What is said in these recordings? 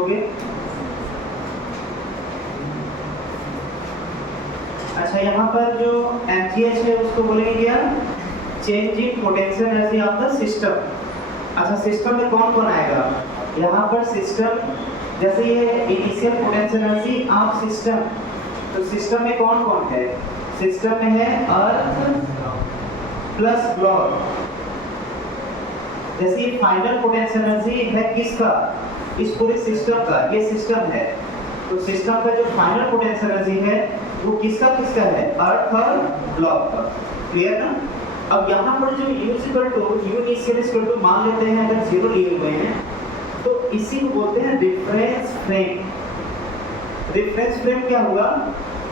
लिखोगे। अच्छा, यहाँ पर जो MgH है उसको बोलेंगे क्या? Change in potential energy of the system. अच्छा, सिस्टम में कौन कौन आएगा? यहाँ पर सिस्टम, जैसे ये initial potential energy of system, तो सिस्टम में कौन कौन है? सिस्टम में है अर्थ प्लस ब्लॉक। जैसे ये फाइनल पोटेंशियल एनर्जी है किसका? इस पूरे सिस्टम का, ये सिस्टम है, तो सिस्टम का जो फाइनल पोटेंशियल एनर्जी है वो किसका किसका है? अर्थ और ब्लॉक का। क्लियर ना? अब यहाँ पर जो U इनिशियल मान लेते हैं अगर 0 लिए हुए हैं, तो इसी को बोलते हैं रिफरेंस फ्रेम। रिफरेंस फ्रेम क्या हुआ?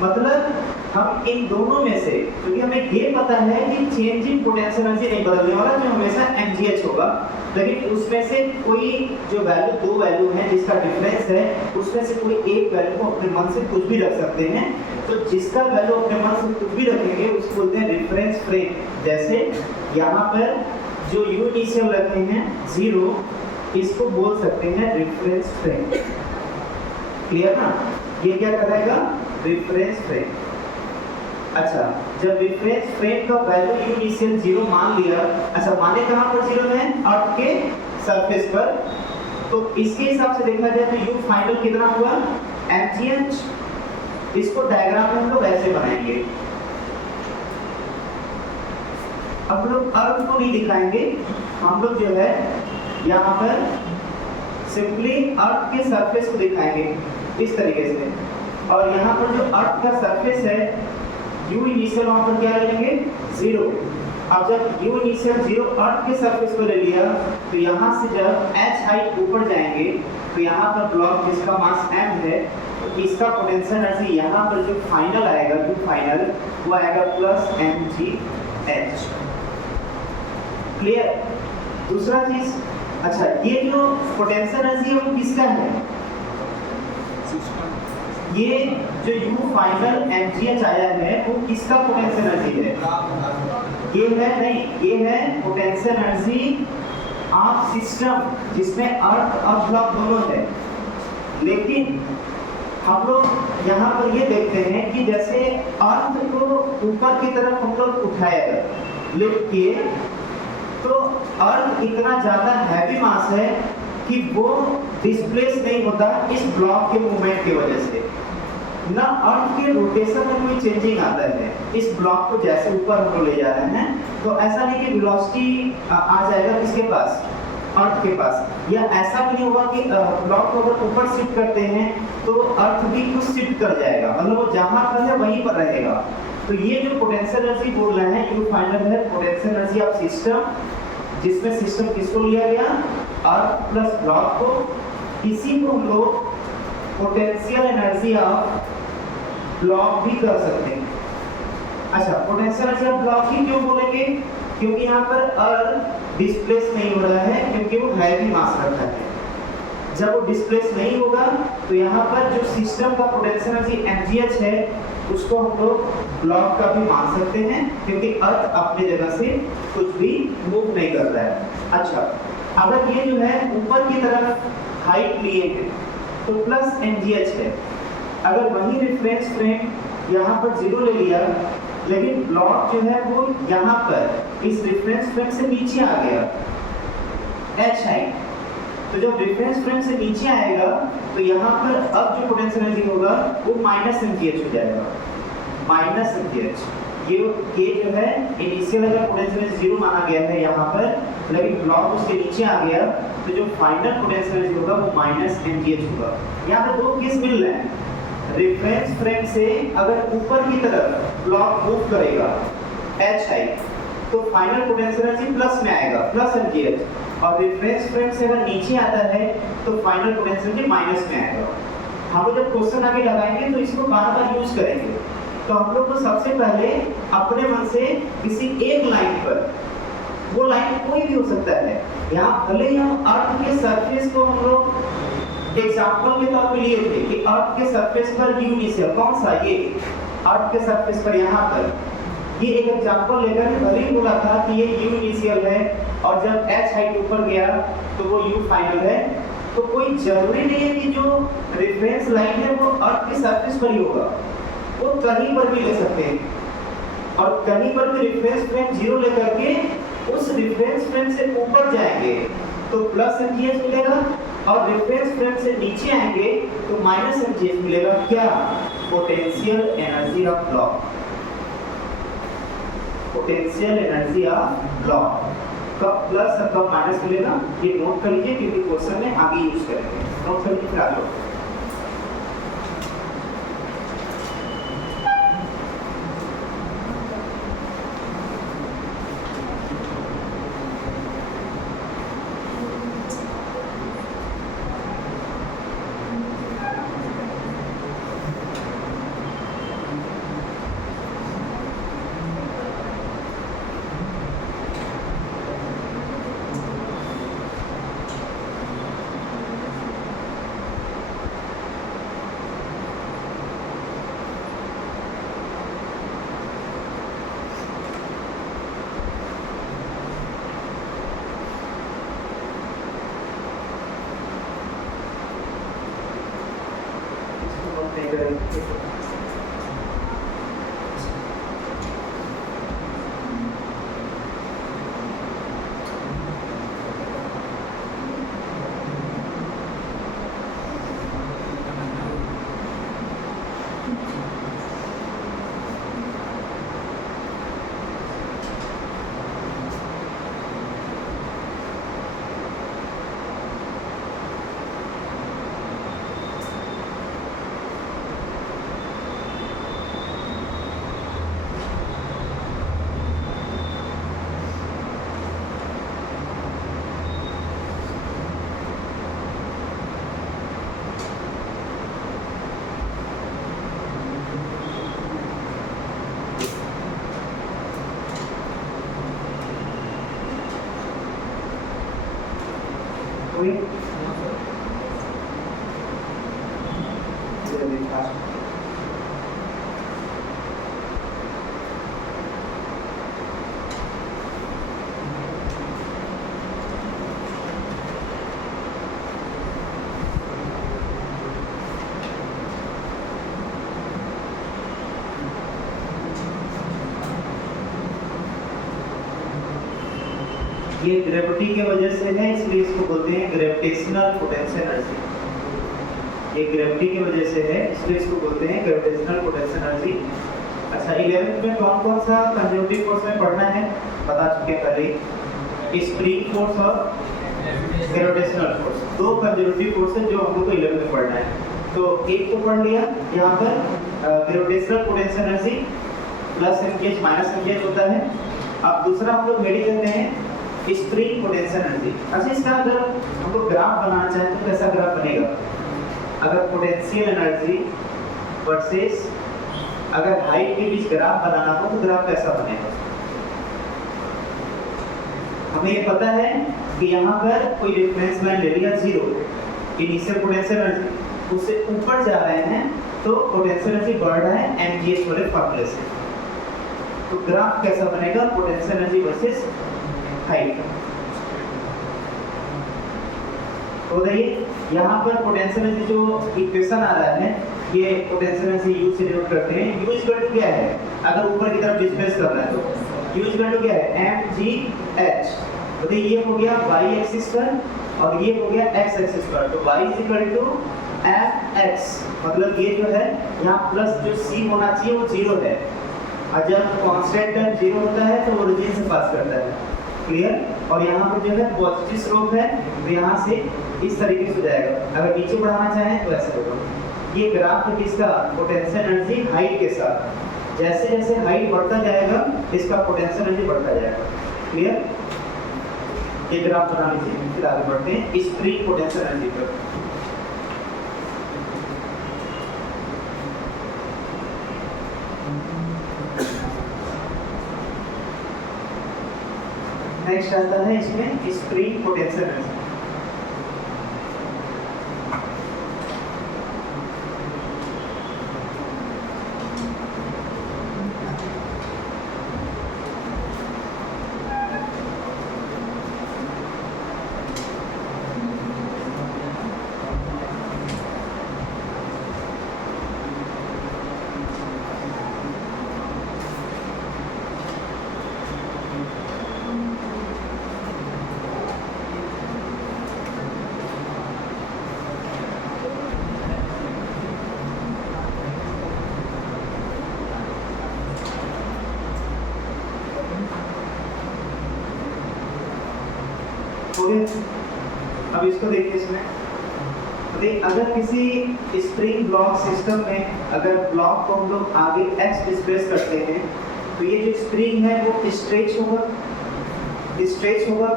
मतलब हम इन दोनों में से, क्योंकि हमें ये पता है कि चेंज इन पोटेंशियल एनर्जी नहीं बदलने वाला, जो हमेशा MgH होगा, लेकिन उसमें से कोई जो वैल्यू, दो वैल्यू हैं जिसका डिफरेंस है, उसमें से कोई एक वैल्यू को अपने मन से कुछ भी रख सकते हैं। तो जिसका वैल्यू अपने मन से कुछ भी रखेंगे उसको बोलते हैं रिफरेंस फ्रेम। जैसे यहाँ पर जो U इनिशियल रखे हैं 0, इसको बोल सकते हैं रिफरेंस फ्रेम। क्लियर ना? ये क्या करेगा? Reference frame. अच्छा, जब रिफरेंस फ्रेम का वैल्यू U इनिशियल 0 मान लिया, अच्छा माने कहाँ पर 0 है? अर्थ के सरफेस पर, तो इसके हिसाब से देखा जाए तो U फाइनल कितना हुआ? MgH। इसको डायग्राम में हम लोग ऐसे बनाएंगे। अब लोग अर्थ को नहीं दिखाएंगे, हम लोग जो है यहाँ पर सिंपली अर्थ के सरफेस को दिखाएंगे इस तरीके से। और यहाँ पर जो अर्थ का सरफेस है, U इनिशियल वहाँ पर क्या लेंगे? 0। अब जब U इनिशियल 0 अर्थ के सरफेस को ले लिया, तो यहाँ से जब H हाइट ऊपर जाएंगे, तो यहाँ पर ब्लॉक जिसका मास M है, तो इसका पोटेंशियल एनर्जी यहाँ पर जो फाइनल आएगा, जो फाइनल वो आएगा प्लस MgH। क्लियर? दूसरा चीज, अच्छा ये जो पोटेंशियल एनर्जी है वो किसका है? ये जो U फाइनल MgH आया है वो किसका पोटेंशियल एनर्जी है? ये है नहीं, ये है पोटेंशियल एनर्जी ऑफ सिस्टम, जिसमें अर्थ और ब्लॉक दोनों है। लेकिन हम लोग यहाँ पर ये देखते हैं कि जैसे अर्थ को ऊपर की तरफ हम लोग उठाएगा, लिफ्ट किए, तो अर्थ इतना ज्यादा हैवी मास है कि वो डिस्प्लेस नहीं होता इस ब्लॉक के मूवमेंट की वजह से। ना अर्थ के रोटेशन में कोई चेंजिंग आता है, इस ब्लॉक को जैसे ऊपर हम लोग ले जा रहे हैं, तो ऐसा नहीं कि वेलोसिटी आ जाएगा किसके पास? अर्थ के पास। या ऐसा भी नहीं होगा कि ब्लॉक को अगर ऊपर शिफ्ट करते हैं तो अर्थ भी कुछ शिफ्ट कर जाएगा, मतलब वो जहां पर है वहीं पर रहेगा। तो ये जो पोटेंशियल एनर्जी बोल रहे हैं, U फाइनल है पोटेंशियल एनर्जी ऑफ सिस्टम, जिसमें सिस्टम किसको लिया गया? अर्थ प्लस ब्लॉक को। इसी को हम लोग पोटेंशियल एनर्जी ऑफ ब्लॉक भी कर सकते हैं। अच्छा, पोटेंशियल एनर्जी ऑफ ब्लॉक ही क्यों बोलेंगे? क्योंकि यहाँ पर अर्थ डिस्प्लेस नहीं हो रहा है, क्योंकि वो हैवी मास रखता है। जब वो डिस्प्लेस नहीं होगा तो यहाँ पर जो सिस्टम का पोटेंशियल एनर्जी MgH है उसको हम लोग ब्लॉक का भी मान सकते हैं, क्योंकि अर्थ अपने जगह से कुछ भी मूव नहीं कर रहा है। अच्छा, अगर ये जो है ऊपर की तरफ हाइट लिए हैं तो प्लस MgH है। अगर वही रेफरेंस फ्रेम यहाँ पर 0 ले लिया, लेकिन ब्लॉक जो है वो यहाँ पर इस रेफरेंस फ्रेम से नीचे आ गया H हाइट, तो जब रेफरेंस फ्रेम से नीचे आएगा तो यहाँ पर अब जो पोटेंशियल एनर्जी होगा वो माइनस MgH हो जाएगा, माइनस MgH। ये जो है इनिशियल अगर पोटेंशियल एनर्जी 0 माना गया है यहाँ पर, लेकिन ब्लॉक उसके नीचे आ गया, तो जो फाइनल पोटेंशियल एनर्जी होगा वो माइनस MgH होगा। यहाँ पे दो केस मिल रहे हैं। रेफरेंस फ्रेम से अगर ऊपर की तरफ ब्लॉक मूव करेगा H हाइट, तो फाइनल पोटेंशियल एनर्जी प्लस में आएगा, प्लस MgH। और रेफरेंस फ्रेम से अगर नीचे आता है तो फाइनल पोटेंशियल एनर्जी माइनस में आएगा। हम लोग जब क्वेश्चन आगे लगाएंगे तो इसको बार-बार यूज करेंगे। तो हम लोग को सबसे पहले अपने मन से किसी एक लाइन पर, वो लाइन कोई भी हो सकता है, यहाँ भले ही हम अर्थ के सरफेस को हम लोग एग्जाम्पल के तौर पे लिए थे कि अर्थ के सरफेस पर U इनिशियल, कौन सा? ये अर्थ के सरफेस पर यहाँ पर, ये एक एग्जाम्पल लेकर भले ही बोला था कि ये U इनिशियल है और जब H हाइट ऊपर गया तो वो U फाइनल है, तो कोई जरूरी नहीं है कि जो रेफरेंस लाइन है वो अर्थ की सरफेस पर ही होगा, वो कहीं पर भी ले सकते हैं। और कहीं पर भी रेफरेंस फ्रेम 0 लेकर के उस रेफरेंस फ्रेम से ऊपर जाएंगे तो प्लस mgh मिलेगा, और रेफरेंस फ्रेम से नीचे आएंगे तो माइनस mgh मिलेगा। क्या? Potential energy of block. Potential energy of block कब प्लस और कब माइनस मिलेगा ये नोट कर लीजिए, क्योंकि क्वेश्चन में आगे यूज करेंगे। नोट कर लीजिए फिर आगे। कोई ये ग्रेविटी के वजह से है, इसलिए इसको बोलते हैं ग्रेविटेशनल पोटेंशियल एनर्जी। ये ग्रेविटी की वजह से है, इसलिए इसको बोलते हैं ग्रेविटेशनल पोटेंशियल एनर्जी। अच्छा, 11th में कौन कौन सा कंजर्वेटिव फोर्स में पढ़ना है बता चुके हैं पहले। स्प्रिंग फोर्स और ग्रेविटेशनल फोर्स, दो कंजर्वेटिव फोर्स है जो हम लोग को 11th में पढ़ना है। तो एक तो पढ़ लिया यहाँ पर gravitational potential energy plus mgh minus mgh होता है। अब दूसरा हम लोग हेडिंग देते हैं स्प्रिंग पोटेंशियल एनर्जी। अच्छा, इसका अगर हम लोग ग्राफ बनाना चाहें तो कैसा ग्राफ बनेगा? अगर पोटेंशियल एनर्जी वर्सेस अगर हाइट के बीच ग्राफ बनाना हो तो ग्राफ कैसा बनेगा? हमें ये पता है कि यहाँ पर कोई रेफरेंस लाइन ले लिया 0, इनिशियल पोटेंशियल एनर्जी, उससे ऊपर जा रहे हैं तो पोटेंशियल एनर्जी बढ़ रहा है mgh वाले फॉर्मूले से। तो ग्राफ कैसा बनेगा? Potential energy versus height. तो देखिए यहाँ पर पोटेंशियल एनर्जी जो इक्वेशन आ रहा है, ये पोटेंशियल एनर्जी U से डिनोट करते हैं। U इक्वल टू क्या है? अगर ऊपर की तरफ डिस्प्लेस कर रहा है तो U इक्वल टू क्या है? mgh। तो देखिए ये हो गया y एक्सिस पर और ये हो गया x एक्सिस पर। तो y is equal to mx, मतलब ये जो है यहाँ प्लस जो c होना चाहिए वो 0 है, और जब कांस्टेंट टर्म 0 होता है तो ओरिजिन से पास करता है। क्लियर? और यहाँ पर जो है पॉजिटिव स्लोप है तो यहाँ से इस तरीके से जाएगा। अगर नीचे बढ़ाना चाहें तो ऐसे होगा। ये ग्राफ है किसका? पोटेंशियल एनर्जी हाइट के साथ। जैसे जैसे हाइट बढ़ता जाएगा इसका पोटेंशियल एनर्जी बढ़ता जाएगा। क्लियर? ये ग्राफ बना लीजिए, फिर आगे बढ़ते हैं स्प्रिंग पोटेंशियल एनर्जी पर। नेक्स्ट आता है इसमें स्प्रिंग पोटेंशियल एनर्जी। गए। अब इसको देखिए, इसमें अगर किसी स्प्रिंग ब्लॉक सिस्टम में अगर ब्लॉक को हम लोग आगे x डिस्प्लेस करते हैं तो ये जो स्प्रिंग है वो स्ट्रेच होगा।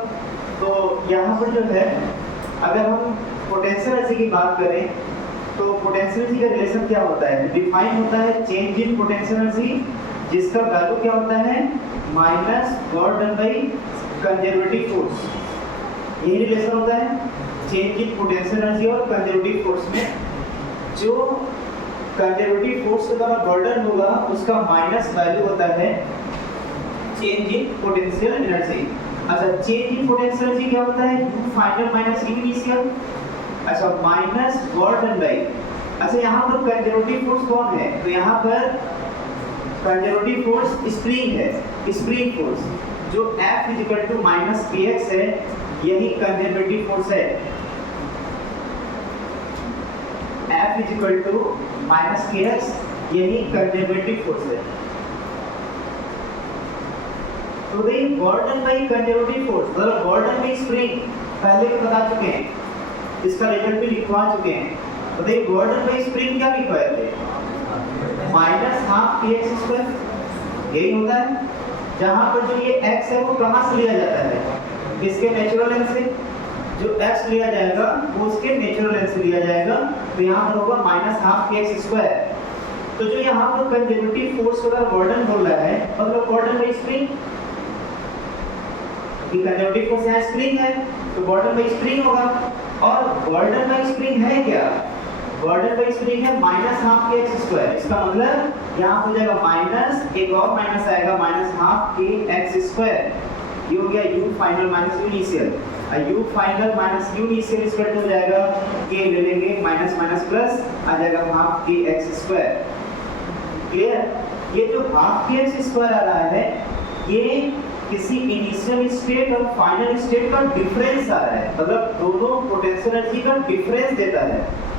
तो यहाँ पर जो है अगर हम पोटेंशियल एनर्जी की बात करें तो पोटेंशियल एनर्जी का रिलेशन क्या होता है, डिफाइन होता है चेंज इन पोटेंशियल एनर्जी, जिसका वैल्यू क्या होता है minus work done by conservative force. यही रिलेशन होता है चेंज इन पोटेंशियल एनर्जी और कंजर्वेटिव फोर्स में। जो कंजर्वेटिव फोर्स के द्वारा बर्डन होगा उसका माइनस वैल्यू होता है चेंज इन पोटेंशियल एनर्जी। अच्छा, चेंज इन पोटेंशियल एनर्जी क्या होता है, you final minus you initial. अच्छा, माइनस वर्क डन बाई, अच्छा यहाँ पर कंजर्वेटिव फोर्स कौन है, तो यहाँ पर कंजर्वेटिव फोर्स स्प्रिंग है, स्प्रिंग फोर्स जो F equal to minus kx है, यही कंजर्वेटिव फोर्स है। F equal to minus kx, यही कंजर्वेटिव फोर्स है। तो देखिए work done by conservative force मतलब वर्क डन बाई स्प्रिंग पहले भी बता चुके हैं, इसका रिजल्ट भी लिखवा चुके हैं। तो देखिए वर्क डन बाई स्प्रिंग क्या लिखवाए थे, माइनस हाफ kx स्क्वायर, यही होता है। जहां पर जो ये x है वो कहां से लिया जाता है, इसके नेचुरल लेंथ से। जो x लिया जाएगा वो उसके नेचुरल लेंथ से लिया जाएगा, तो यहाँ पर होगा माइनस हाफ kx स्क्वायर। तो जो यहाँ पर कंजर्वेटिव फोर्स का वर्डन बोल रहा है मतलब वर्डन बाई स्प्रिंग, कि कंजर्वेटिव फोर्स यहाँ स्प्रिंग है तो वर्डन बाई स्प्रिंग होगा। और वर्डन बाई स्प्रिंग है क्या, वर्डन बाई स्प्रिंग है माइनस हाफ kx स्क्वायर। इसका मतलब यहाँ हो जाएगा माइनस, एक और माइनस आएगा माइनस हाफ kx स्क्वायर, ये हो गया u final minus u initial. u final minus u initial equal हो जाएगा k ले लेंगे माइनस माइनस प्लस आ जाएगा हाफ kx स्क्वायर। क्लियर, ये जो हाफ kx स्क्वायर आ रहा है ये किसी इनिशियल स्टेट और फाइनल स्टेट का डिफरेंस आ रहा है, मतलब दोनों पोटेंशियल एनर्जी का डिफरेंस देता है।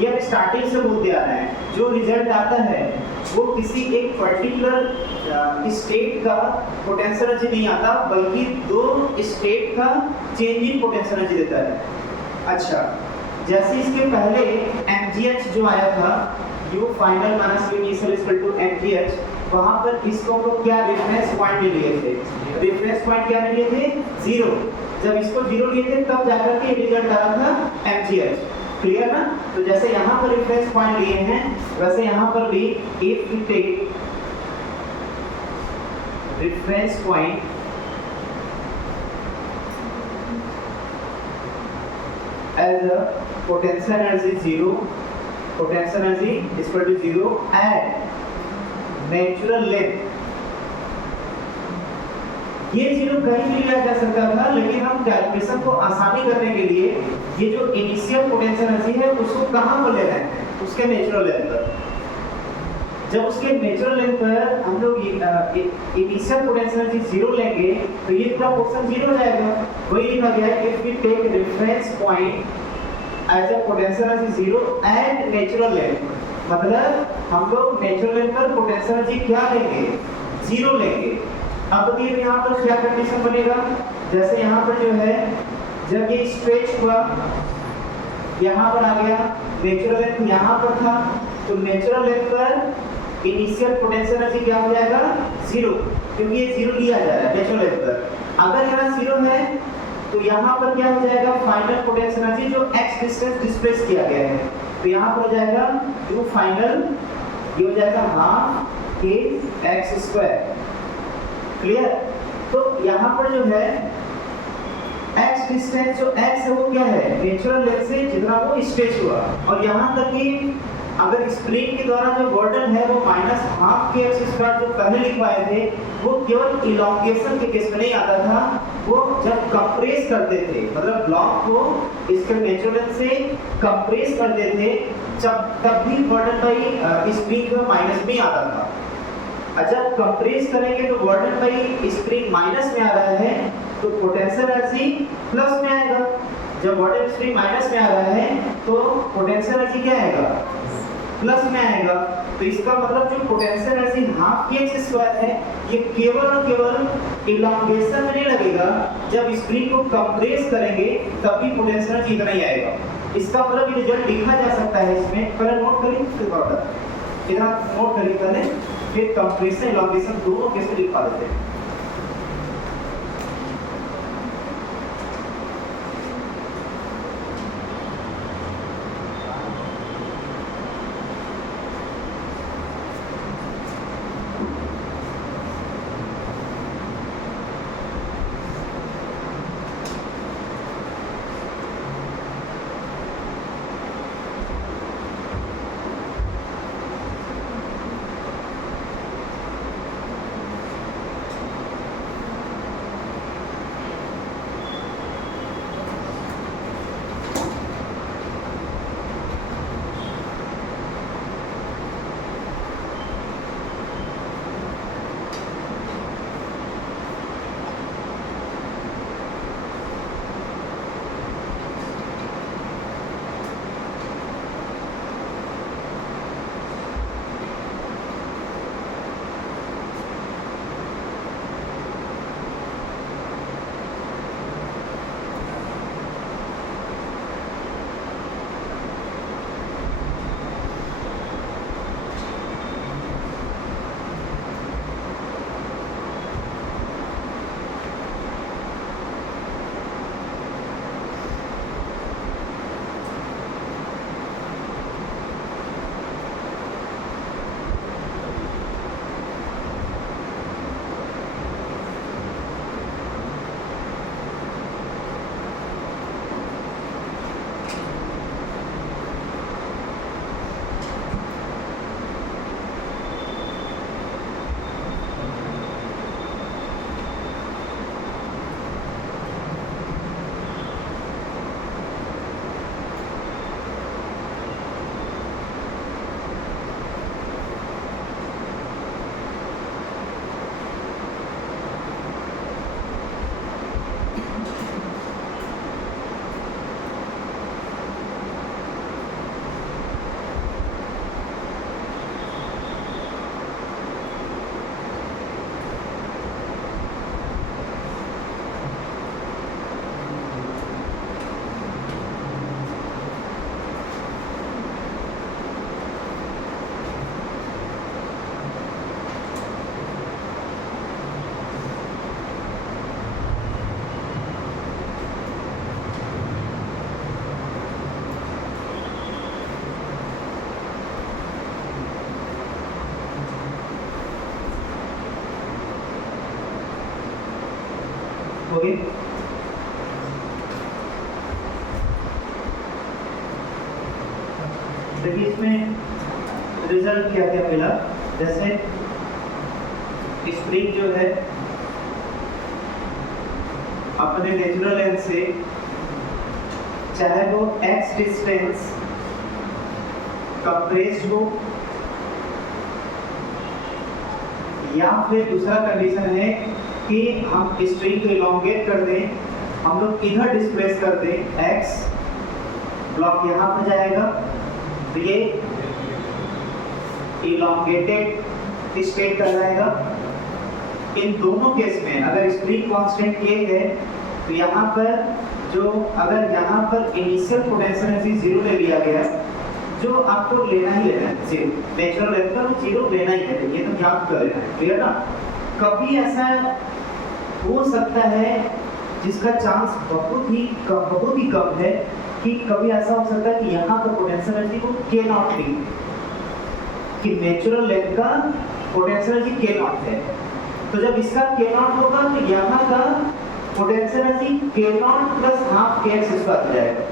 ये हम स्टार्टिंग से बोलते आ रहे हैं, जो रिजल्ट आता है वो किसी एक पर्टिकुलर स्टेट का पोटेंशियल एनर्जी नहीं आता, बल्कि दो स्टेट का चेंज इन पोटेंशियल एनर्जी देता है। अच्छा, जैसे इसके पहले mgh जो आया था u final minus u initial equal to mgh, वहां पर इसको हम लोग क्या रेफरेंस पॉइंट ले लिए थे, रेफरेंस पॉइंट क्या ले लिए थे 0। जब इसको 0 लिए थे तब जाकर के रिजल्ट आ रहा था mgh। क्लियर ना, तो जैसे यहाँ पर रेफरेंस पॉइंट लिए हैं वैसे यहाँ पर भी if we take reference point as a potential energy 0, potential energy is equal to 0 and natural length, ये 0 कहीं भी लिया जा सकता था, लेकिन हम कैलकुलेशन को आसानी करने के लिए ये जो इनिशियल पोटेंशियल एनर्जी है उसको कहाँ पर ले रहे हैं, उसके नेचुरल लेंथ पर। जब उसके नेचुरल लेंथ पर हम लोग इनिशियल पोटेंशियल एनर्जी 0 लेंगे तो ये पूरा पोर्शन 0 हो जाएगा। वही लिखा गया है if we take reference point as a potential energy 0 and natural length, मतलब हम लोग नेचुरल लेंथ पर पोटेंशियल एनर्जी क्या लेंगे 0 लेंगे। अब देखिए यहाँ पर क्या कंडीशन बनेगा, जैसे यहाँ पर जो है जब ये स्ट्रेच हुआ यहाँ पर आ गया, नेचुरल लेंथ यहाँ पर था, तो नेचुरल लेंथ पर इनिशियल पोटेंशियल एनर्जी क्या हो जाएगा 0, क्योंकि ये 0 लिया जा रहा है नेचुरल लेंथ पर। अगर यहाँ 0 है तो यहाँ पर क्या हो जाएगा फाइनल पोटेंशियल एनर्जी जो x डिस्टेंस डिस्प्लेस किया गया है, तो यहाँ पर हो जाएगा u फाइनल, ये हो जाएगा हाफ kx स्क्वायर। क्लियर, तो यहाँ पर जो है x डिस्टेंस जो x है वो क्या है नेचुरल लेंथ से जितना वो स्ट्रेच हुआ, और यहाँ तक कि अगर स्प्रिंग के द्वारा जो वर्डन है वो माइनस हाफ kx स्क्वायर जो पहले लिखवाए थे वो केवल इलॉन्गेशन के केस में नहीं आता था, वो जब कंप्रेस करते थे मतलब ब्लॉक को इसके नेचुरल लेंथ से कंप्रेस करते थे तब भी वर्डन बाई स्प्रिंग का माइनस में आता था। जब कंप्रेस करेंगे तो वर्डन बाई स्प्रिंग माइनस में आ रहा है तो पोटेंशियल एनर्जी प्लस में आएगा। जब वर्डन स्प्रिंग माइनस में आ रहा है तो पोटेंशियल एनर्जी क्या आएगा प्लस में आएगा, तो इसका मतलब जो पोटेंशियल एनर्जी हाफ के एक्स स्क्वायर है, ये केवल और केवल इलांगेशन में नहीं लगेगा, जब स्प्रिंग को कंप्रेस करेंगे तभी पोटेंशियल एनर्जी इतना ही आएगा। इसका मतलब ये रिजल्ट लिखा जा सकता है इसमें, पहले नोट करिए फिर ऑर्डर इधर नोट करिए पहले, फिर कंप्रेशन इलांगेशन दोनों कैसे लिखा देते हैं। ओके, देखिए इसमें रिजल्ट क्या क्या मिला। जैसे स्प्रिंग जो है अपने नेचुरल लेंथ से, चाहे वो x डिस्टेंस कंप्रेस्ड हो, या फिर दूसरा कंडीशन है कि हम स्ट्रिंग को इलोंगेट कर दें, हम लोग इधर डिस्प्लेस कर दें, x ब्लॉक यहाँ पर जाएगा, तो ये इलोंगेटेड स्टेट कहलाएगा। इन दोनों केस में अगर स्प्रिंग कांस्टेंट k है, तो यहाँ पर जो अगर यहाँ पर इनिशियल पोटेंशियल एनर्जी जीरो ले लिया गया, जो आपको लेना ही लेना है जीरो, नेचुरल लेंथ पर जीरो लेना ही है, ये तो याद कर लेना है, क्लियर ना। कभी ऐसा हो सकता है जिसका चांस बहुत ही कम है कि कभी ऐसा हो सकता है कि यहाँ पर पोटेंशियल एनर्जी को k नॉट ली, कि नेचुरल लेंथ का पोटेंशियल एनर्जी k नॉट है, तो जब इसका k नॉट होगा तो यहाँ का potential energy k not plus half kx square हो जाएगा।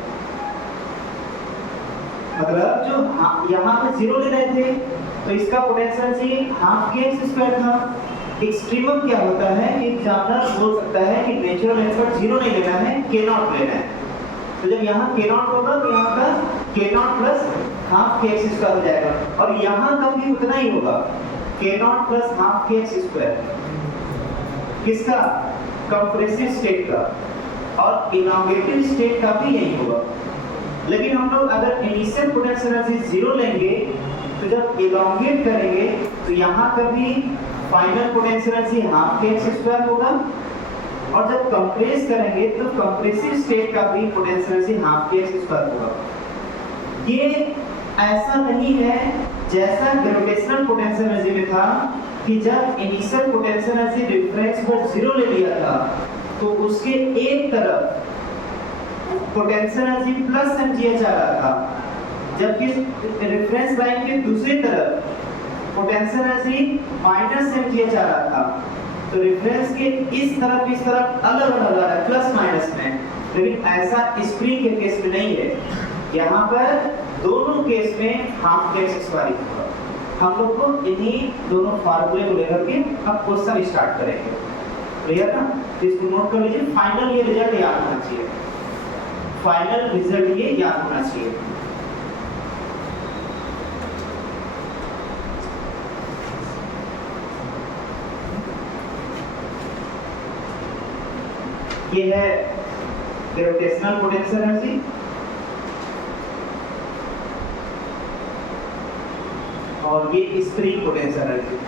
मतलब जो यहाँ पे जीरो ले रहे थे तो इसका potential energy half kx square था। एक्सट्रीमम क्या होता है कि एग्जामिनर बोल सकता है कि नेचुरल लेंथ पर जीरो नहीं लेना है, k नॉट लेना है, तो जब यहाँ k नॉट होगा तो यहाँ का k not plus half kx square हो जाएगा, और यहाँ का भी उतना ही होगा, k not plus half kx square, किसका, कंप्रेसिव स्टेट का, और इलांगेटेड स्टेट का भी यही होगा। लेकिन हम लोग अगर इनिशियल पोटेंशियल एनर्जी जीरो लेंगे तो जब इलोंगेट करेंगे तो यहाँ पर भी फाइनल पोटेंशियल एनर्जी हाफ के एक्स स्क्वायर होगा, और जब कंप्रेस करेंगे तो कंप्रेसिव स्टेट का भी पोटेंशियल एनर्जी हाफ के एक्स स्क्वायर होगा। ये ऐसा नहीं है जैसा ग्रेविटेशनल पोटेंशियल एनर्जी में था कि जब इनिशियल पोटेंशियल एनर्जी रिफरेंस पर 0 ले लिया था तो उसके एक तरफ पोटेंशियल एनर्जी प्लस mgh आ रहा था, जबकि रेफरेंस लाइन के दूसरी तरफ पोटेंशियल एनर्जी माइनस mgh आ रहा था। तो रेफरेंस के इस तरफ अलग अलग आ रहा है प्लस माइनस में, लेकिन ऐसा स्प्रिंग के केस में नहीं है। यहाँ पर दोनों केस में हाफ के एक्स स्क्वायर होगा। हम लोग को इन्हीं दोनों फार्मूले को लेकर के अब क्वेश्चन स्टार्ट करेंगे। क्लियर ना? इसको नोट कर लीजिए, फाइनल ये रिजल्ट याद होना चाहिए, फाइनल रिजल्ट ये याद होना चाहिए। ये है ग्रेविटेशनल पोटेंशियल एनर्जी, और ये स्प्रिंग पोटेंशियल एनर्जी।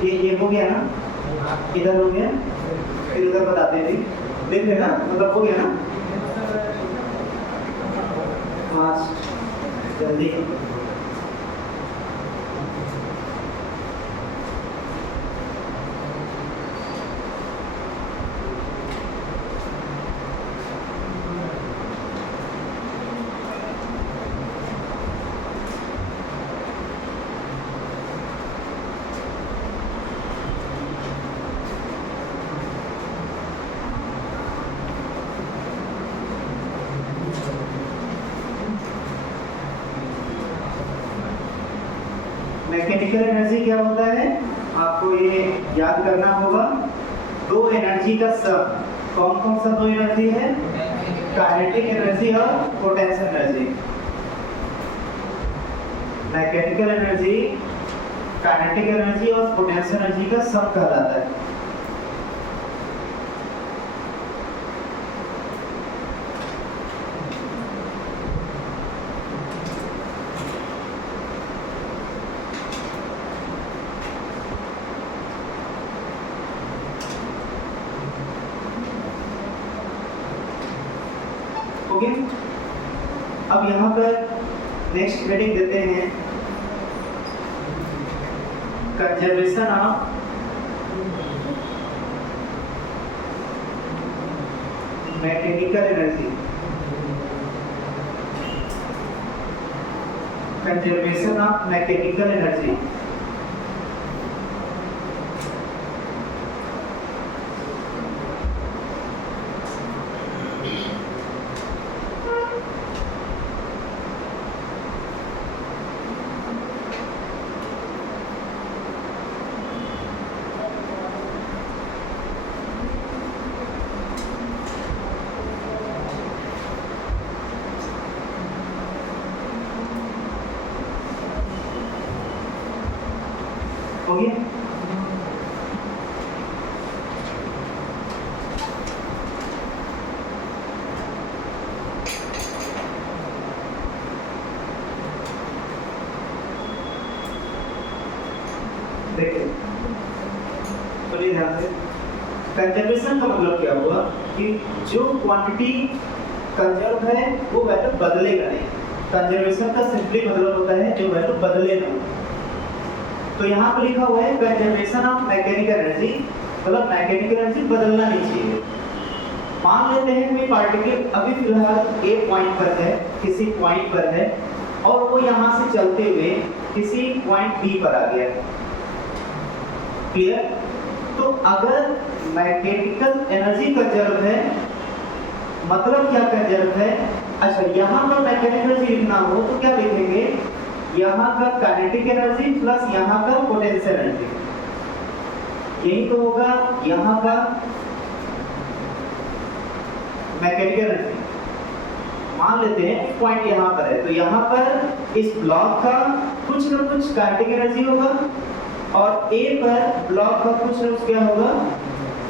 ये हो गया ना, इधर हो गया, फिर उधर बताते थे, देख लेना, मतलब हो गया ना, फास्ट जल्दी। मैकेनिकल एनर्जी क्या होता है, आपको ये याद करना होगा। दो एनर्जी का सम, कौन कौन सा दो एनर्जी है? काइनेटिक एनर्जी और potential energy. Mechanical energy kinetic energy और पोटेंशियल एनर्जी का सम कहलाता है। ओके, अब यहाँ पर नेक्स्ट हेडिंग देते हैं conservation of mechanical energy. Conservation of mechanical energy. हो गया। देखिए चलिए ध्यान से, कंजर्वेशन का मतलब क्या हुआ कि जो क्वांटिटी कंजर्व है वो वैल्यू बदलेगा नहीं। कंजर्वेशन का सिंपली मतलब होता है जो वैल्यू बदलेगा। तो यहाँ पे लिखा हुआ है कंजर्वेशन ऑफ मैकेनिकल एनर्जी, मतलब मैकेनिकल एनर्जी बदलना नहीं चाहिए। मान लेते हैं कोई पार्टिकल अभी फिलहाल एक पॉइंट पर है, किसी पॉइंट पर है, और वो यहाँ से चलते हुए किसी पॉइंट बी पर आ गया। क्लियर? तो अगर मैकेनिकल एनर्जी कंजर्व है, मतलब क्या कंजर्व है? अच्छा, यहाँ पर मैकेनिकल एनर्जी लिखना हो तो क्या लिखेंगे? यहाँ का काइनेटिक एनर्जी प्लस यहाँ का पोटेंशियल एनर्जी, यही तो होगा यहाँ का मैकेनिकल एनर्जी। मान लेते हैं पॉइंट यहाँ पर है, तो यहाँ पर इस ब्लॉक का कुछ न कुछ काइनेटिक एनर्जी होगा और ए पर ब्लॉक का कुछ न कुछ क्या होगा?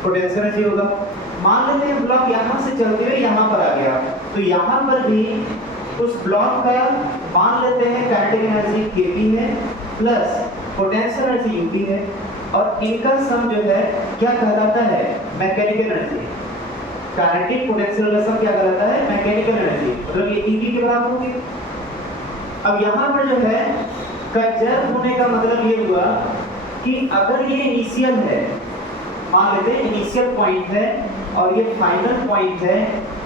पोटेंशियल एनर्जी होगा। मान लेते हैं ब्लॉक यहाँ से चलते हुए यहाँ पर आ गया, तो यहाँ पर भी उस ब्लॉक का मान लेते हैं काइनेटिक एनर्जी kb है प्लस पोटेंशियल एनर्जी ub है, और इनका सम जो है क्या कहलाता है? Mechanical energy. काइनेटिक पोटेंशियल का सम क्या कहलाता है? मैकेनिकल एनर्जी, मतलब ये eb के बराबर होगी। अब यहाँ पर जो है कंजर्व होने का मतलब ये हुआ कि अगर ये इनिशियल है, मान लेते हैं इनिशियल पॉइंट है और ये फाइनल पॉइंट है,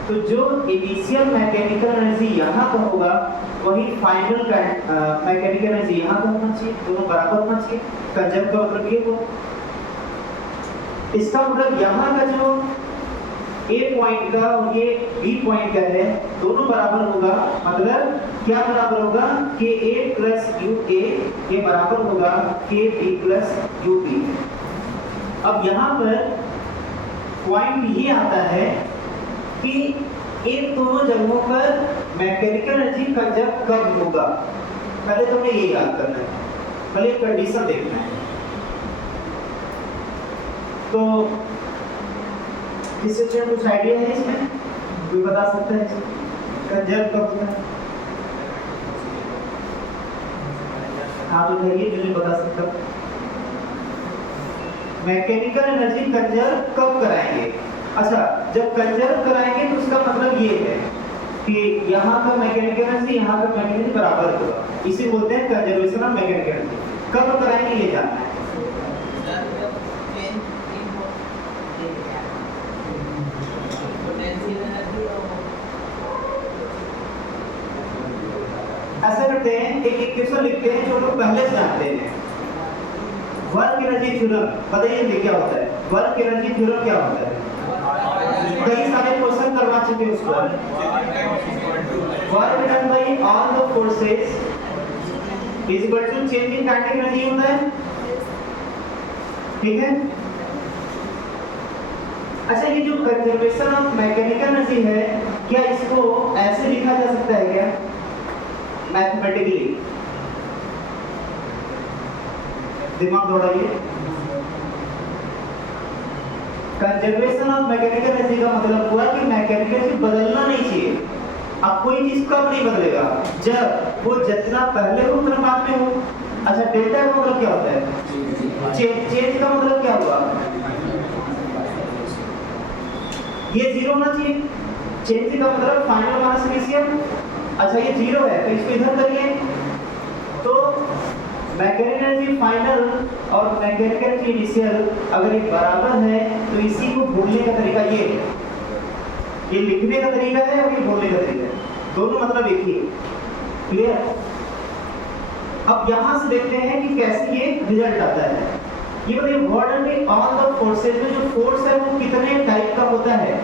तो जो इनिशियल मैकेनिकल एनर्जी यहाँ का होगा वही फाइनल मैकेनिकल एनर्जी यहाँ का होना चाहिए, दोनों बराबर होना चाहिए। कंजर्व का मतलब ये हो, इसका मतलब यहाँ का जो ए पॉइंट का और ये बी पॉइंट का है दोनों बराबर होगा, मतलब क्या बराबर होगा? के ए प्लस यू ए, ये बराबर होगा के बी प्लस यू बी। अब यहाँ पर पॉइंट ये आता है कि इन दोनों जगहों पर मैकेनिकल एनर्जी कंजर्व कब होगा। पहले तो हमें ये याद करना है, पहले एक कंडीशन देखना है। तो इससे कुछ आइडिया है इसमें? कोई बता सकता है कंजर्व कब होता है? हाँ तो ये जो नहीं बता सकता। मैकेनिकल एनर्जी कंजर्व कब कराएंगे? अच्छा, जब कंजर्व कराएंगे तो उसका मतलब ये है कि यहाँ का मैकेनिकल एनर्जी यहाँ का मैकेनिकल एनर्जी बराबर होगा, इसे बोलते हैं कंजर्वेशन ऑफ मैकेनिकल एनर्जी। कब कराएंगे ये जानना है। ऐसा करते हैं, एक इक्वेशन लिखते हैं जो लोग पहले से जानते हैं। वर्क एनर्जी थ्योरम, बताइए क्या होता है? वर्क एनर्जी थ्योरम क्या होता है? कई सारे क्वेश्चन करवा चुके हैं उसको। Work done by all the forces is equal to change in kinetic energy होता है, ठीक है? अच्छा, ये जो कंजर्वेशन ऑफ मैकेनिकल एनर्जी है, क्या इसको ऐसे लिखा जा सकता है क्या मैथमेटिकली? दिमाग दौड़ाइए। कंजर्वेशन ऑफ मैकेनिकल एनर्जी का मतलब हुआ कि मैकेनिकल एनर्जी बदलना नहीं चाहिए। अब कोई चीज कब नहीं बदलेगा? जब वो जितना पहले हो उतना बाद में हो। अच्छा, डेल्टा का मतलब क्या होता है? चेंज का मतलब क्या हुआ? ये जीरो होना चाहिए। चेंज का मतलब फाइनल माइनस इनिशियल। अच्छा, ये जीरो है तो इसको इधर करिए, तो मैकेनिकल एनर्जी फाइनल और मैकेनिकल एनर्जी इनिशियल अगर ये बराबर है तो इसी को ढूंढने का तरीका ये है। ये लिखने का तरीका है और ये ढूंढने का तरीका है, दोनों मतलब एक ही है। क्लियर? अब यहां से देखते हैं कि कैसे ये रिजल्ट आता है। ये बताइए, what are the all the forces में जो फोर्स है वो कितने टाइप का होता है?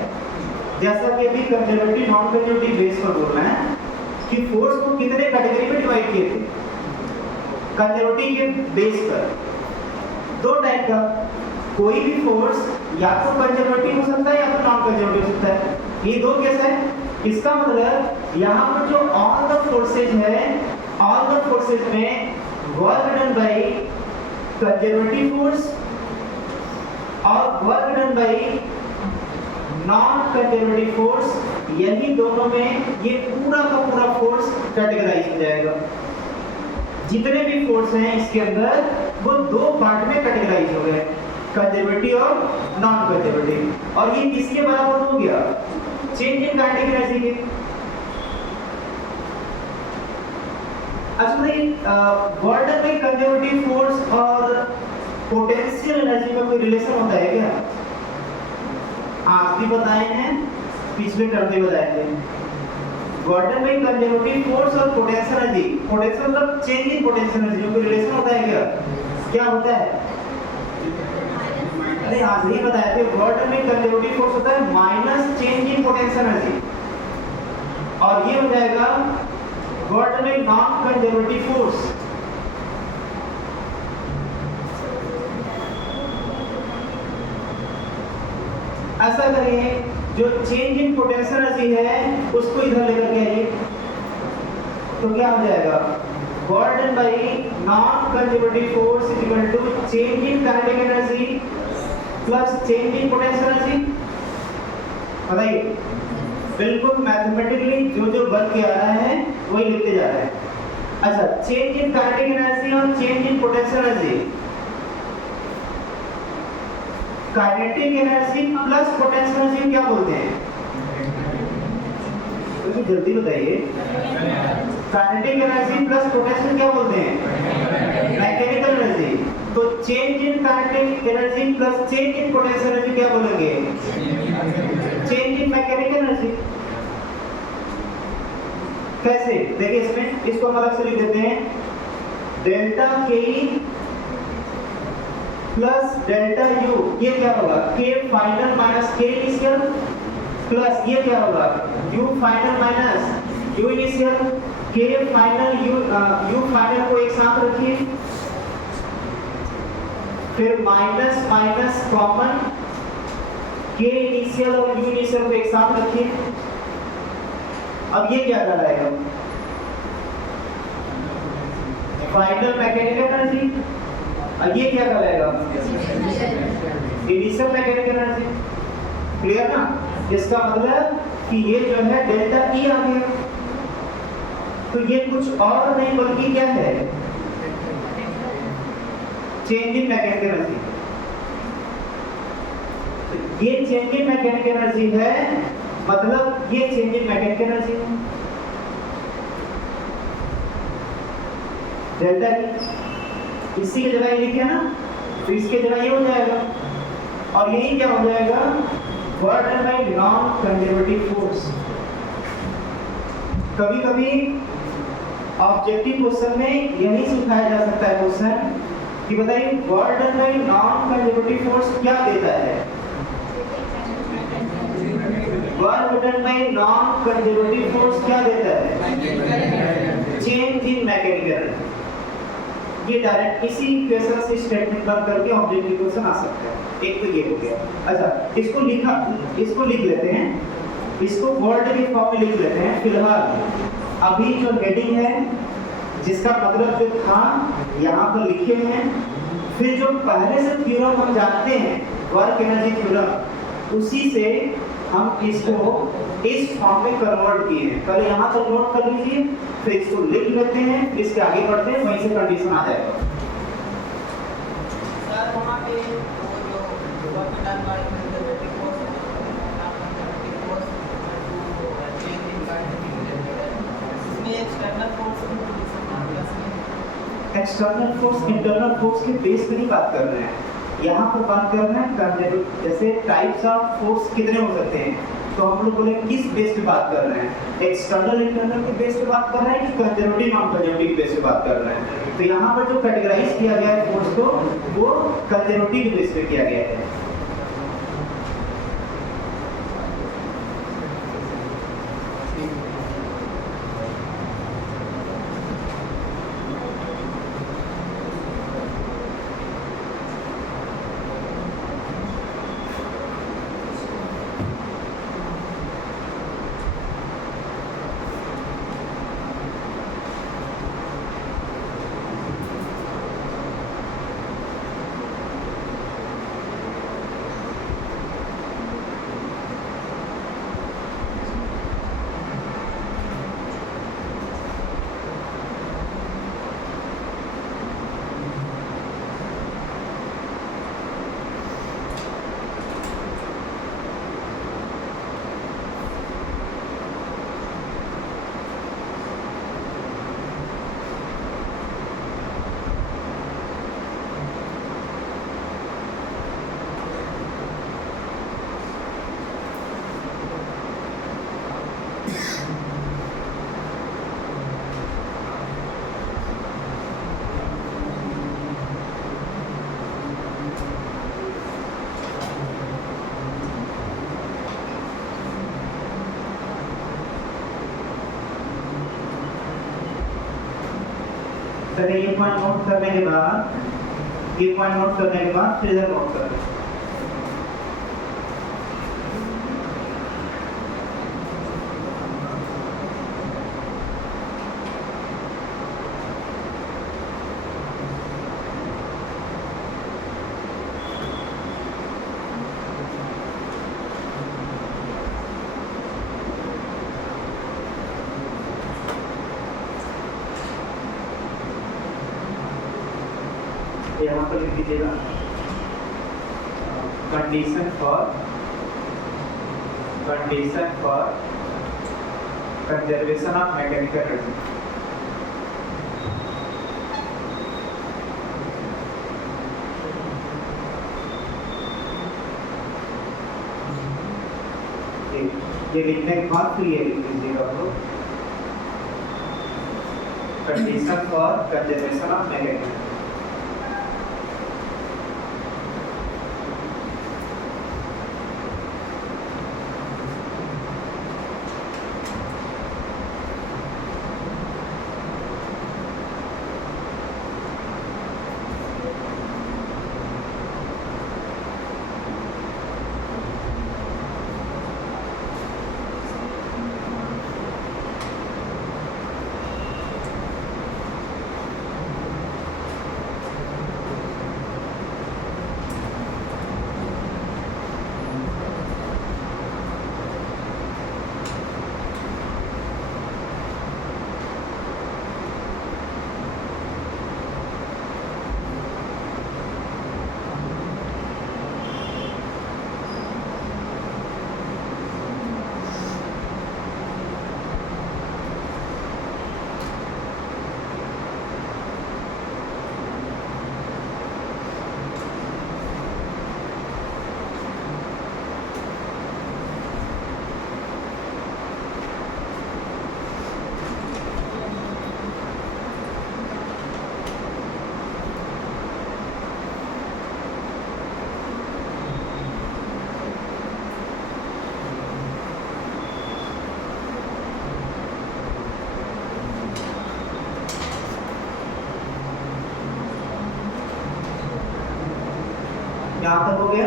जैसा कि अभी कंजर्वेटिव नॉन कंजर्वेटिव बेस पर बोल रहे हैं कि फोर्स को कितने कैटेगरी में डिवाइड किए थे कंजर्वेटिव के बेस पर। दो टाइप का, कोई भी फोर्स या तो कंजर्वेटिव हो सकता है या तो नॉन कंजर्वेटिव हो सकता है। ये दो केस है। इसका मतलब यहाँ पर जो ऑल द फोर्सेज है, ऑल द फोर्सेज में work done by conservative force और work done by non conservative force, यही दोनों में ये पूरा का पूरा फोर्स कैटेगराइज हो जाएगा। जितने भी फोर्स हैं इसके अंदर वो दो पार्ट में कैटेगराइज हो गए, कंजर्वेटिव और नॉन कंजर्वेटिव। और ये किसके बराबर हो गया? चेंज इन काइनेटिक एनर्जी के। अच्छा work done by conservative force और पोटेंशियल एनर्जी में कोई रिलेशन होता है क्या? आज भी बताए हैं, पिछले टर्म में बताए थे। Work done by conservative force और पोटेंशियल एनर्जी, पोटेंशियल मतलब चेंज इन पोटेंशियल एनर्जी में कोई रिलेशन होता है क्या? क्या होता है? अरे आज ही बताए थे, work done by conservative force होता है minus change in potential energy, और ये हो जाएगा work done by non conservative force. ऐसा करिए, जो चेंज इन पोटेंशियल एनर्जी है उसको इधर लेकर के आइए, तो क्या हो जाएगा? Work done by non conservative force is equal to change in kinetic energy plus change in potential energy. बताइए, बिल्कुल मैथमेटिकली जो जो बन के आ रहा है वही लिखते जा रहा है। अच्छा, चेंज इन काइनेटिक एनर्जी और change in potential energy, kinetic energy plus potential energy क्या बोलते हैं? तो जल्दी बताइए, काइनेटिक एनर्जी प्लस पोटेंशियल क्या बोलते हैं? Mechanical energy. तो change in kinetic energy plus change in potential energy क्या बोलेंगे? Change in mechanical energy. कैसे? देखिए इसमें, इसको हम अलग से लिख देते हैं, डेल्टा के प्लस डेल्टा यू, ये क्या होगा? के फाइनल माइनस के इनिशियल, प्लस ये क्या होगा? You final minus you initial, के फाइनल यू फाइनल को एक साथ रखिए, फिर माइनस माइनस कॉमन, के इनिशियल और यू इनिशियल को एक साथ रखिए। अब ये क्या कहलाएगा? Final mechanical energy. और ये क्या कहलाएगा? Initial mechanical energy. क्लियर ना? इसका मतलब कि ये जो है डेल्टा ई आ गया, तो ये कुछ और नहीं बल्कि क्या है? Change in mechanical energy. तो ये चेंज इन मैकेनिकल एनर्जी है, मतलब ये चेंज इन मैकेनिकल एनर्जी है डेल्टा ई। इसी की जगह ये लिखे ना, तो इसके जगह ये हो जाएगा, और यही क्या हो जाएगा? Work done by non conservative force. कभी कभी ऑब्जेक्टिव क्वेश्चन में यही सिखाया जा सकता है क्वेश्चन कि बताइए work done by non conservative force क्या देता है? Work done by non conservative force क्या देता है? Change in mechanical. ये डायरेक्ट इसी इक्वेशन से स्टेटमेंट बन करके ऑब्जेक्टिव क्वेश्चन आ सकता है। एक तो ये हो गया। अच्छा, इसको लिख लेते हैं, इसको वर्ड के फॉर्म में लिख लेते हैं। फिलहाल अभी जो हेडिंग है, जिसका मतलब जो था यहाँ पर लिखे हैं, फिर जो पहले से थ्योरम हम जानते हैं वर्क एनर्जी थ्योरम, उसी से हम इसको इस फॉर्म में कन्वर्ट किए हैं। पहले यहाँ तक नोट कर लीजिए, फिर इसको लिख लेते हैं, फिर इसके आगे बढ़ते हैं, वहीं से कंडीशन आ जाएगा। सर वहाँ पे जो work done by conservative force change in kinetic, इसमें external force external force internal force के बेस पे नहीं बात कर रहे हैं, यहाँ पर बात कर रहे हैं कंजर्वेटिव। जैसे टाइप्स ऑफ फोर्स कितने हो सकते हैं, तो हम लोग बोले किस बेस पे बात कर रहे हैं? एक्सटर्नल इंटरनल के बेस पे बात कर रहे हैं कि कंजर्वेटिव नॉन कंजर्वेटिव बेस पे बात कर रहे हैं? तो यहाँ पर जो कैटेगराइज किया गया है फोर्स को, वो कंजर्वेटिव बेस पे किया गया है। पहले ये पॉइंट नोट करने के बाद फिर इधर नोट करें। यहाँ पर लिख दीजिएगा condition for conservation of mechanical energy. ये लिखने के बाद फिर ये लिख दीजिएगा तो condition for conservation of mechanical. यहाँ तक हो गया।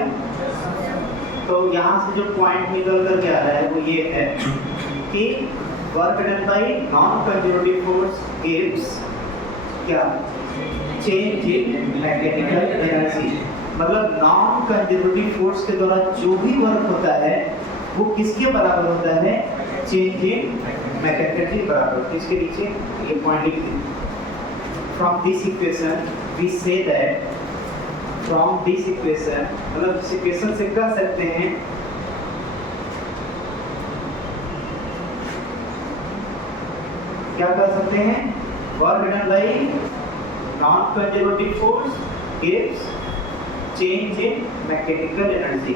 तो यहाँ से जो पॉइंट निकल कर के आ रहा है वो ये है कि work done bye non conservative force gives क्या चेंज इन मैकेनिकल एनर्जी। मतलब नॉन कंजर्वेटिव फोर्स के द्वारा जो भी वर्क होता है वो किसके बराबर होता है, चेंज इन मैकेनिकल एनर्जी बराबर। इसके नीचे ये पॉइंट लिख दीजिए। From this equation we say that from this equation, मतलब इस इक्वेशन से कह सकते हैं क्या कर सकते हैं, work done bye non conservative force gives change in mechanical energy.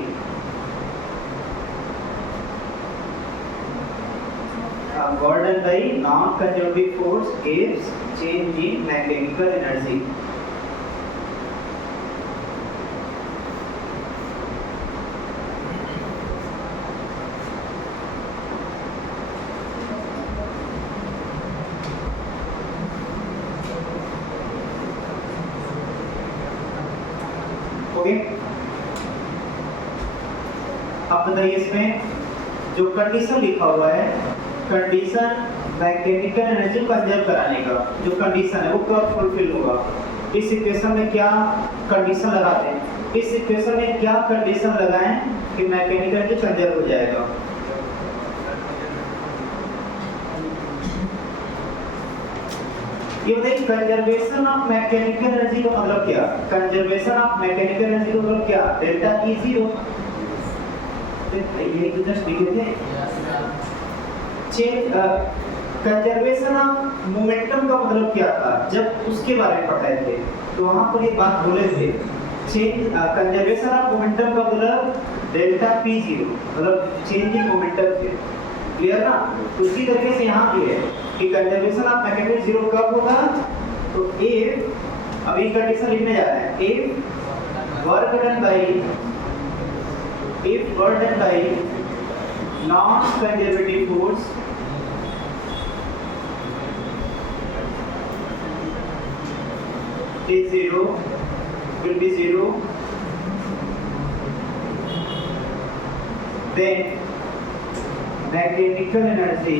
Work done bye non conservative force gives change in mechanical energy. अब बताइए इसमें जो कंडीशन लिखा हुआ है, कंडीशन मैकेनिकल एनर्जी कंजर्व कराने का जो कंडीशन है वो कब फुलफिल होगा। इस इक्वेशन में क्या कंडीशन लगाते हैं, इस इक्वेशन में क्या कंडीशन लगाएं कि मैकेनिकल एनर्जी कंजर्व हो जाएगा। ये बताइए कंजर्वेशन ऑफ मैकेनिकल एनर्जी का मतलब क्या, कंजर्वेशन ऑफ मैकेनिकल एनर्जी का मतलब क्या, डेल्टा ई जीरो। ये तो जस्ट लिखे थे। चेंज कंजर्वेशन ऑफ मोमेंटम का मतलब क्या था, जब उसके बारे में पढ़ाए थे तो वहां पर एक बात बोले थे, चेंज कंजर्वेशन ऑफ मोमेंटम का मतलब डेल्टा पी जीरो, मतलब चेंज इन मोमेंटम थे। क्लियर ना। उसी तरीके से यहाँ भी है कि कंजर्वेशन ऑफ मैकेनिकल जीरो कब होगा, तो इफ, अभी कंडीशन लिखने जा रहे हैं, if work done bye non conservative force is 0 will be 0. Then mechanical energy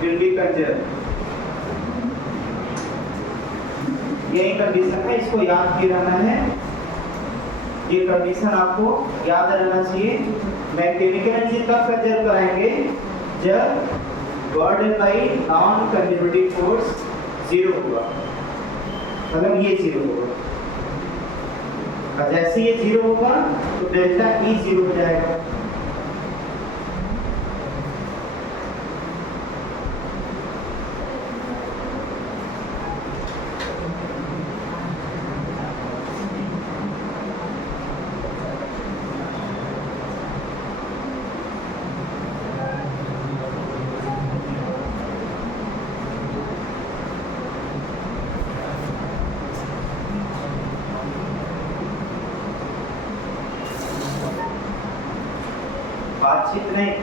will be conserved. यही कंडीशन है, इसको याद किया रहना है। ये कंडीशन आपको याद रहना चाहिए। मैकेनिकल एनर्जी कब कंजर्व कराएंगे? जब burden by non conservative force 0 होगा, मतलब ये 0 होगा। और जैसे ये 0 होगा तो डेल्टा E 0 हो जाएगा। बातचीत नहीं।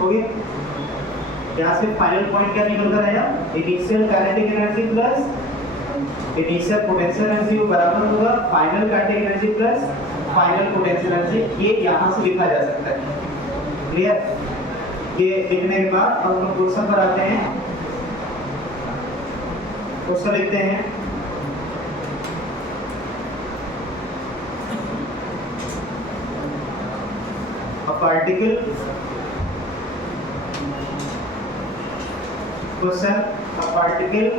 हो गया। यहाँ से फाइनल पॉइंट क्या निकल कर आया? Initial kinetic energy plus initial potential energy को बराबर होगा final kinetic energy plus final potential energy. ये यहाँ से लिखा जा सकता है। क्लियर? ये लिखने के बाद अब हम क्वेश्चन पर आते हैं। क्वेश्चन लिखते हैं। A particle question, a particle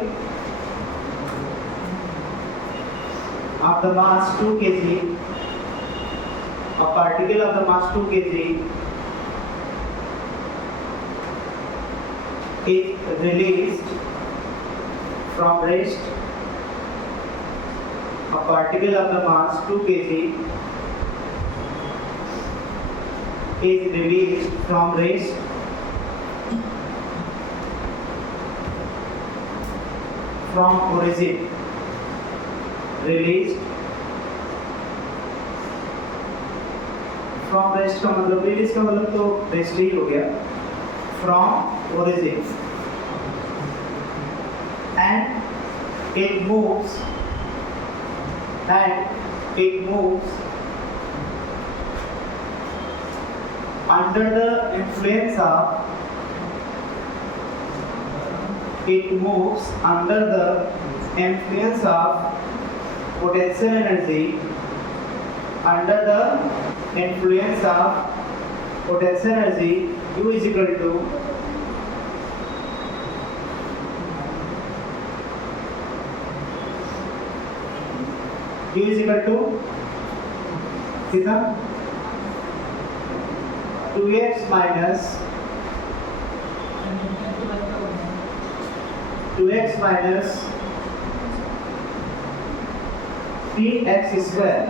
of the mass 2 kg, a particle of the mass 2 kg is released from rest. A particle of the mass 2 kg is released from rest from origin. Released from rest का मतलब, release का मतलब तो rest ही हो गया। From origin and it moves under the influence of potential energy, under the influence of potential energy U is equal to कितना? 2x minus 3x square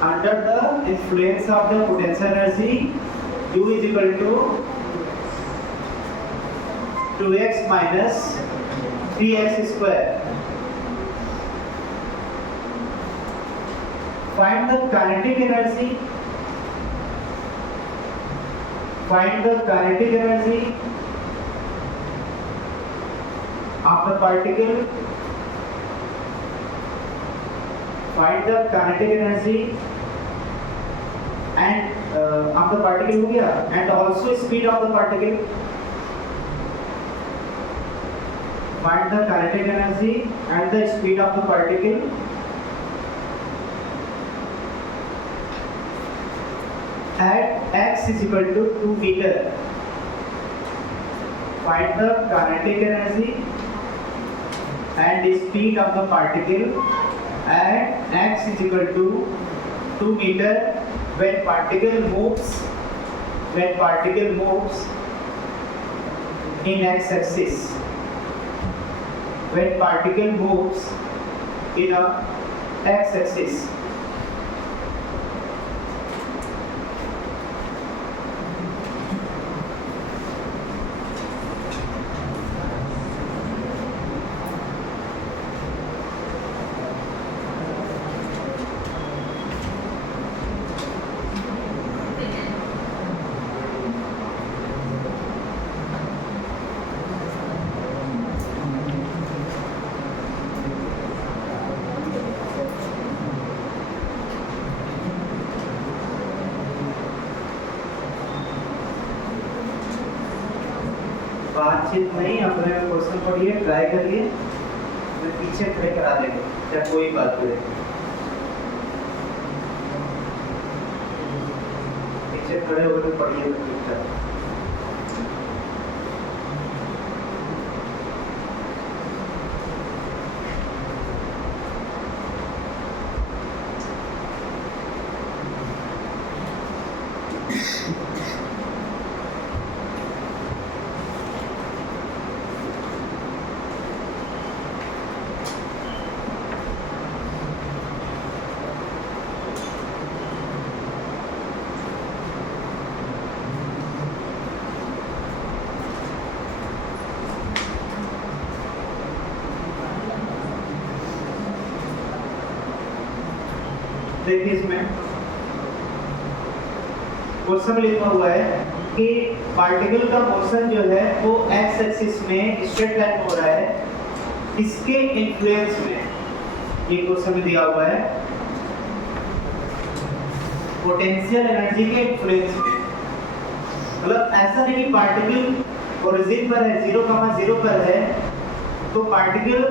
under the influence of the potential energy U is equal to 2x minus 3x square. Find the kinetic energy. Find the kinetic energy of the particle. Find the kinetic energy and of the particle हो गया, and also speed of the particle. Find the kinetic energy and the speed of the particle at x is equal to 2 meter. find the kinetic energy and speed of the particle at x is equal to 2 meter when particle moves in x axis, when particle moves in a x axis. बातचीत नहीं, अपने question पढ़िए, try करिए, फिर पीछे खड़े करा देंगे या कोई बात नहीं, पीछे खड़े होकर पढ़िए तो ठीक है। देखिए इसमें क्वेश्चन लिखा हुआ है कि पार्टिकल का मोशन जो है वो एक्स एक्सिस में स्ट्रेट लाइन हो रहा है, इसके इन्फ्लुएंस में, ये क्वेश्चन में दिया हुआ है पोटेंशियल एनर्जी के इन्फ्लुएंस में। मतलब ऐसा नहीं कि पार्टिकल ओरिजिन पर है 0,0 पर है तो पार्टिकल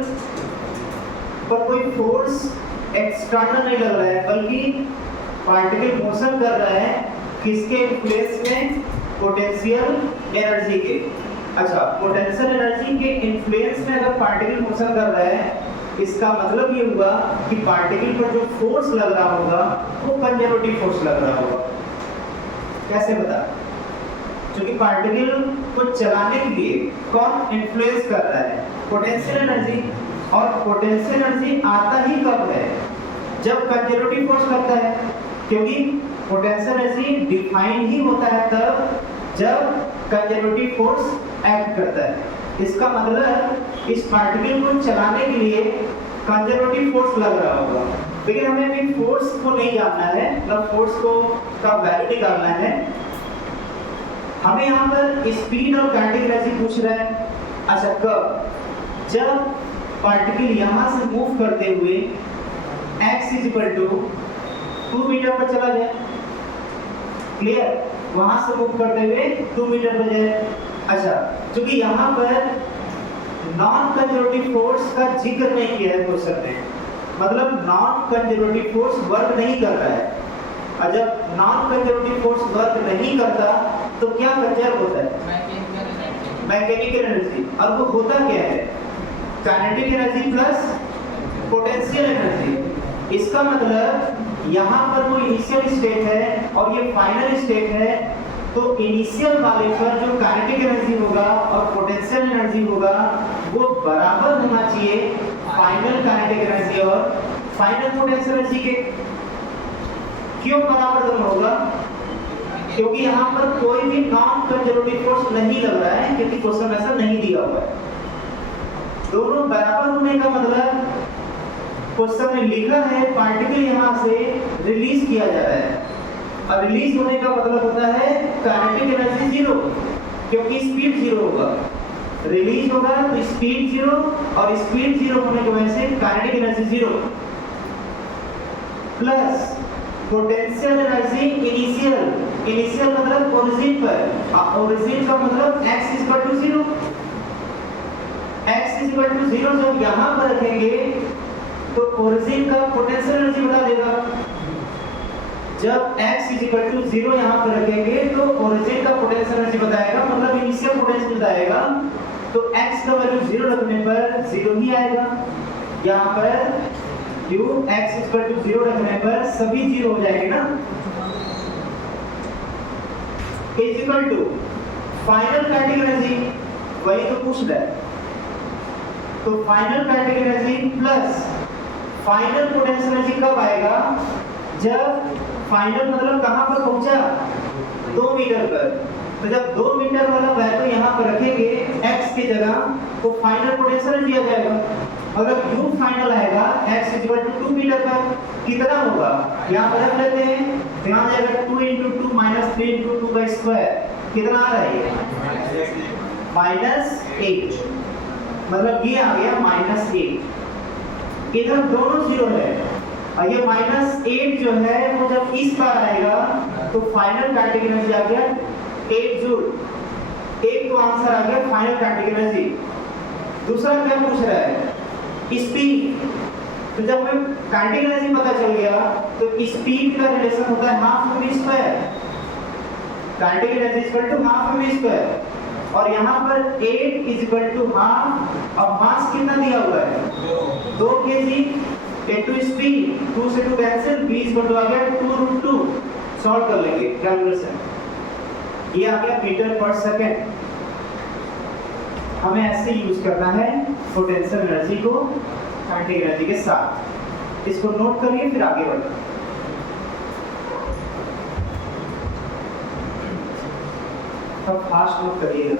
पर कोई फोर्स एक्सटर्नल नहीं लग रहा है, बल्कि पार्टिकल मोशन कर रहा है किसके इन्फ्लुएंस में, पोटेंशियल एनर्जी के। अच्छा, पोटेंशियल एनर्जी के इन्फ्लुएंस में अगर पार्टिकल मोशन कर रहा है, इसका मतलब ये हुआ कि पार्टिकल पर जो फोर्स लग रहा होगा वो कंजर्वेटिव फोर्स लग रहा होगा। कैसे बता? क्योंकि पार्टिकल को चलाने के लिए कौन इन्फ्लुएंस कर रहा है? Potential energy. और पोटेंशियल एनर्जी आता ही कब है? जब कंजर्वेटिव फोर्स लगता है, क्योंकि पोटेंशियल एनर्जी डिफाइन ही होता है तब जब कंजर्वेटिव फोर्स एक्ट करता है। इसका मतलब इस पार्टिकल को चलाने के लिए कंजर्वेटिव फोर्स लग रहा होगा, लेकिन हमें अभी फोर्स को नहीं जानना है, मतलब फोर्स को का वैल्यू निकालना है। हमें यहाँ पर स्पीड और काइनेटिक एनर्जी पूछ रहा है। अच्छा, कब? जब पार्टिकल यहाँ से मूव करते हुए x = 2 मीटर पर चला जाए। क्लियर? वहां से मूव करते हुए 2 मीटर पर जाए। अच्छा, क्योंकि यहाँ पर नॉन कंजर्वेटिव फोर्स का जिक्र नहीं किया है क्वेश्चन में, मतलब नॉन कंजर्वेटिव फोर्स वर्क नहीं कर रहा है। और जब नॉन कंजर्वेटिव फोर्स वर्क नहीं करता तो क्या कंजर्व होता है? Mechanical energy. और वो होता क्या है? Kinetic energy plus potential energy. इसका मतलब यहाँ पर वो इनिशियल स्टेट है और ये फाइनल स्टेट है, तो इनिशियल वाले पर जो काइनेटिक एनर्जी होगा और पोटेंशियल एनर्जी होगा वो बराबर होना चाहिए फाइनल काइनेटिक एनर्जी और फाइनल पोटेंशियल एनर्जी के। क्यों बराबर दोनों होगा? क्योंकि यहाँ पर कोई भी नॉन कंजर्वेटिव फोर्स नहीं लग रहा है, क्योंकि क्वेश्चन ऐसा नहीं दिया हुआ है। दोनों बराबर होने का मतलब क्वेश्चन में लिखा है पार्टिकल यहाँ से रिलीज किया जा रहा है, और रिलीज होने का मतलब होता है काइनेटिक एनर्जी 0, क्योंकि स्पीड 0 होगा। रिलीज होगा तो स्पीड 0, और स्पीड 0 होने की वजह से kinetic energy 0 plus potential energy initial मतलब ओरिजिन पर, ओरिजिन का मतलब x = 0। x = 0 जब यहाँ पर रखेंगे तो ओरिजिन का पोटेंशियल एनर्जी बता देगा। जब x इज इक्वल टू 0 यहाँ पर रखेंगे तो ओरिजिन का पोटेंशियल एनर्जी बताएगा, मतलब इनिशियल पोटेंशियल बताएगा। तो x का वैल्यू 0 रखने पर 0 ही आएगा। यहाँ पर u x इक्वल टू 0 रखने पर सभी 0 हो जाएंगे ना। Is equal to final kinetic energy, वही तो पूछ रहा है। तो final kinetic energy plus final potential energy कब आएगा? जब फाइनल मतलब कहां पर पहुंचा? 2 मीटर पर। तो जब 2 मीटर वाला वैल्यू यहां पर रखेंगे x की जगह, तो फाइनल पोटेंशियल एनर्जी आ जाएगा। अगर u फाइनल आएगा x इक्वल टू 2 मीटर पर, कितना होगा? यहां पर रख लेते हैं, तो यहां जाएगा 2 × 2 - 3 × 2 का स्क्वायर। कितना आ रहा है ये? -8, मतलब ये आ गया -8। इधर दोनों 0 है और ये -8 जो है वो जब इस बार आएगा तो फाइनल काइनेटिक एनर्जी आ गया 8 जूल। एक तो आंसर आ गया फाइनल काइनेटिक एनर्जी। दूसरा क्या पूछ रहा है? स्पीड। तो जब हमें काइनेटिक एनर्जी पता चल गया तो स्पीड का रिलेशन होता है half v square. Kinetic energy equal to half v square, और यहाँ पर 8 इज इक्वल टू हाफ। अब मास कितना दिया हुआ है? 2 kg इनटू स्पीड, 2 से 2 कैंसिल, v इक्वल टू आ गया 2√2। सॉल्व कर लेंगे कैलकुलेशन। ये आ गया मीटर पर सेकंड। हमें ऐसे यूज करना है पोटेंशियल एनर्जी को काइनेटिक एनर्जी के साथ। इसको नोट करिए फिर आगे बढ़ते हैं। अब फास्ट नोट करिएगा।